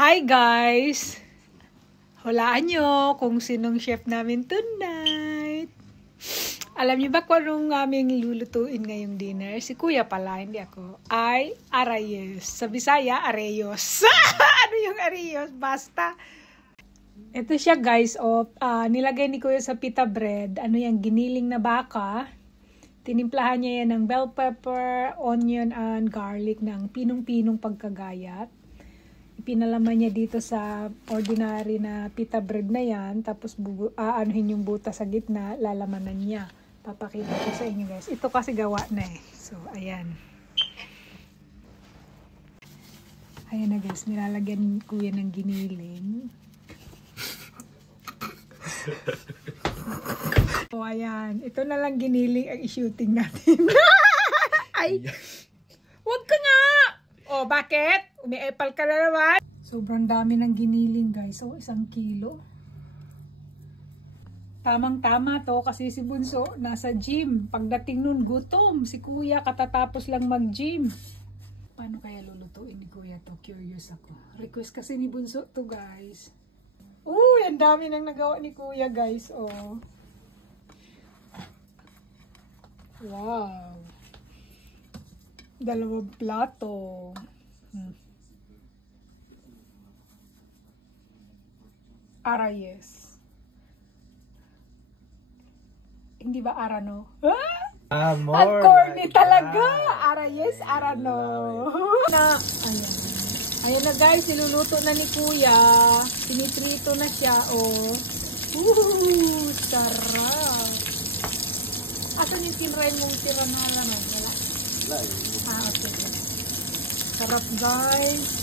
Hi guys! Hulaan nyo kung sinong chef namin tonight. Alam niyo ba kung anong aming lulutuin ngayong dinner? Si Kuya pala, hindi ako. Ay arayos. Sa Bisaya, arayos. Ano yung arayos? Basta. Ito siya guys. Nilagay ni Kuya sa pita bread. Ano yung giniling na baka. Tinimplahan niya yan ng bell pepper, onion, and garlic ng pinong-pinong pagkagayat. Pinalaman niya dito sa ordinary na pita bread na yan. Tapos anuhin yung butas sa gitna, lalamanan niya. Papakita ko sa inyo guys. Ito kasi gawa na eh. So, ayan. Ayan na guys, nilalagyan ko yan ng giniling. O ayan, ito na lang giniling ang i-shooting natin. Ay, wag ka nga! O, bakit? Umi-epal ka na naman. Sobrang dami ng giniling guys. So, 1 kilo. Tamang-tama to kasi si Bunso nasa gym. Pagdating nun, gutom. Si Kuya katatapos lang mag-gym. Paano kaya lulutuin ni Kuya to? Curious ako. Request kasi ni Bunso to guys. Uy, ang dami nang nagawa ni Kuya guys. Oh. Wow. 2 plato. Arayes. Hindi ba arano? Amor. Ang corny talaga. Arayes, arano. Na, ayan. Ayan na guys, iluluto na ni Kuya. Pinitrito na siya, oh. Sarap. Asan yung tinry mong tira na laman? Wala? Okay. Sarap guys.